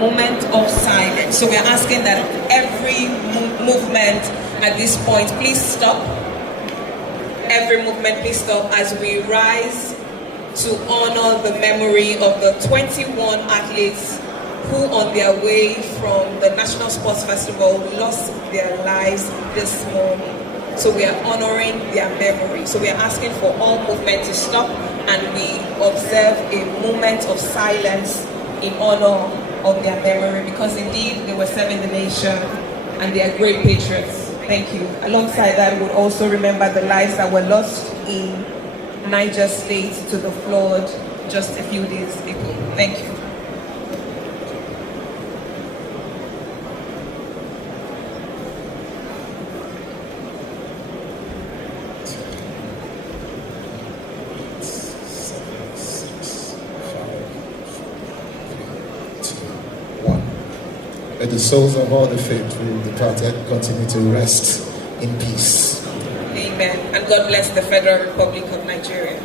moment of silence. So we're asking that every movement at this point, please stop. Every movement, please stop as we rise to honor the memory of the 21 athletes who on their way from the National Sports Festival lost their lives this morning. So we are honoring their memory. So we are asking for all movement to stop and we observe a moment of silence in honor of their memory, because indeed they were serving the nation and they are great patriots. Thank you. Alongside that, we would also remember the lives that were lost in Niger State to the flood just a few days ago. Thank you. Let the souls of all the faithful departed continue to rest in peace. Amen. And God bless the Federal Republic of Nigeria.